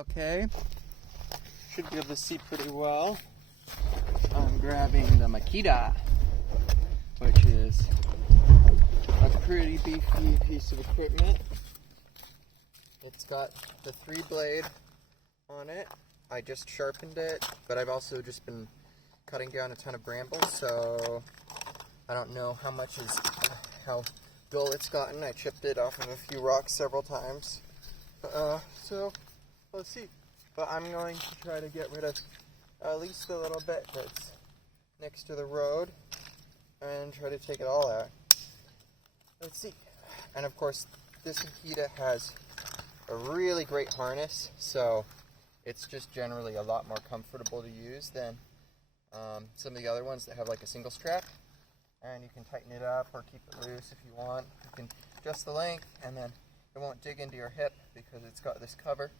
Okay, should be able to see pretty well. I'm grabbing the Makita, which is a pretty beefy piece of equipment. It's got the 3-blade on it. I just sharpened it, but I've also just been cutting down a ton of brambles, so I don't know how dull it's gotten. I chipped it off of a few rocks several times. So let's see. But I'm going to try to get rid of at least the little bit that's next to the road and try to take it all out. Let's see. And of course, this Makita has a really great harness, so it's just generally a lot more comfortable to use than some of the other ones that have like a single strap. And you can tighten it up or keep it loose if you want. You can adjust the length, and then it won't dig into your hip because it's got this cover.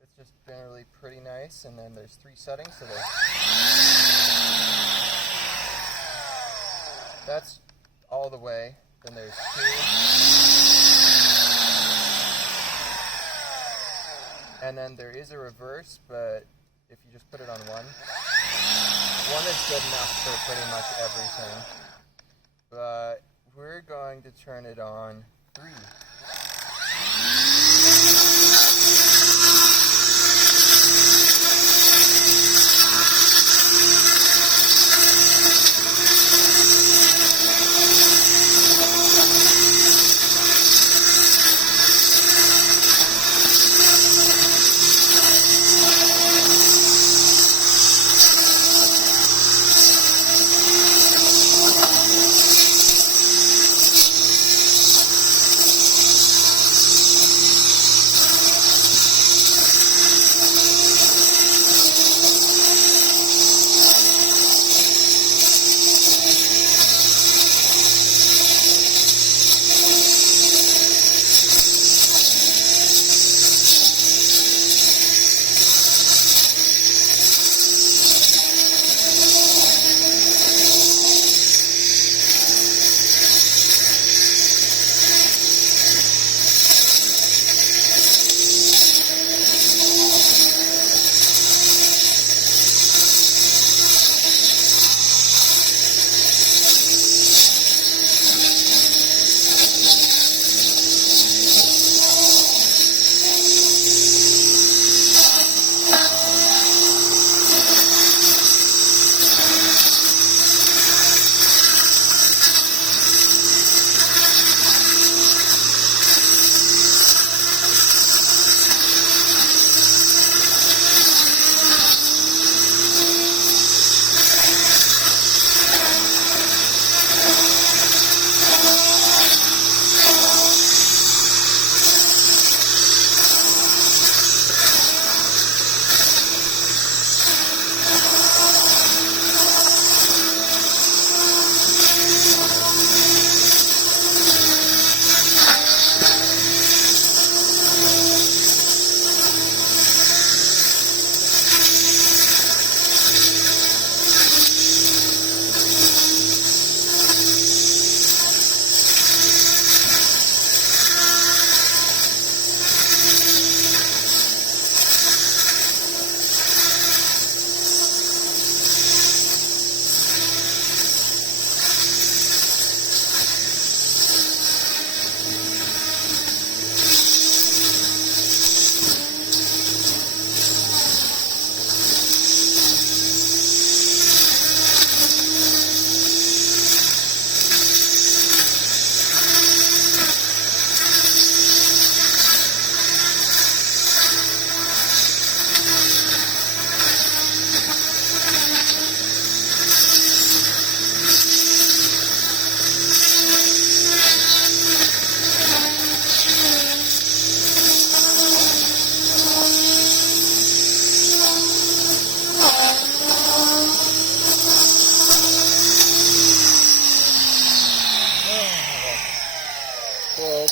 It's just generally pretty nice. And then there's 3 settings, so that's all the way. Then there's 2. And then there is a reverse, but if you just put it on 1 is good enough for pretty much everything. But we're going to turn it on 3.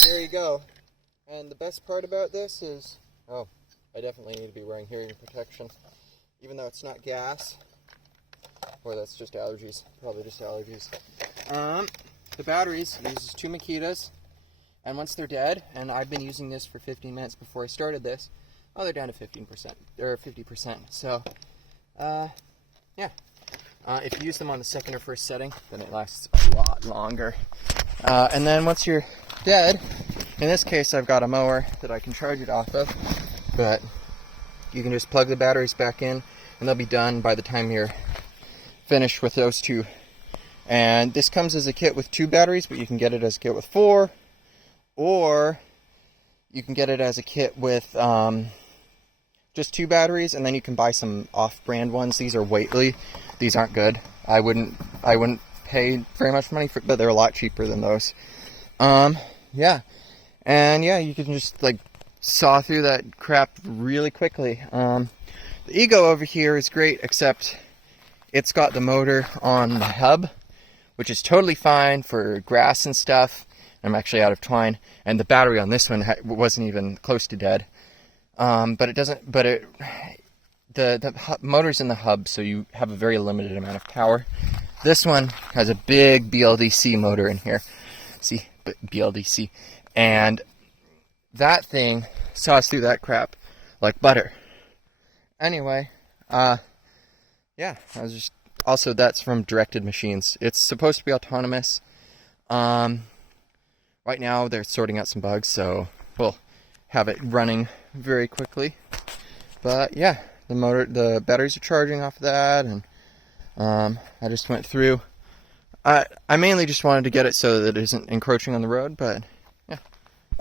There you go. And the best part about this is, I definitely need to be wearing hearing protection, even though it's not gas, or that's just allergies, probably just allergies. The batteries uses 2 Makitas, and once they're dead, and I've been using this for 15 minutes before I started this, Oh, they're down to 15%, or 50%. So, yeah. If you use them on the second or first setting, then it lasts a lot longer. And then once you're dead, in this case I've got a mower that I can charge it off of, but you can just plug the batteries back in and they'll be done by the time you're finished with those two. And this comes as a kit with 2 batteries, but you can get it as a kit with 4, or you can get it as a kit with just 2 batteries, and then you can buy some off-brand ones. These are Whitley. These aren't good. I wouldn't pay very much money for, but they're a lot cheaper than those. Yeah, and yeah, you can just like saw through that crap really quickly. The Ego over here is great, except it's got the motor on the hub, which is totally fine for grass and stuff. I'm actually out of twine, and the battery on this one wasn't even close to dead. But it doesn't. But the motor's in the hub, so you have a very limited amount of power. This one has a big BLDC motor in here. See, BLDC, and that thing saws through that crap like butter. Anyway, yeah, I was just. Also, that's from Directed Machines. It's supposed to be autonomous. Right now, they're sorting out some bugs, so we'll have it running very quickly. But yeah, the batteries are charging off of that, and I just went through. I mainly just wanted to get it so that it isn't encroaching on the road, but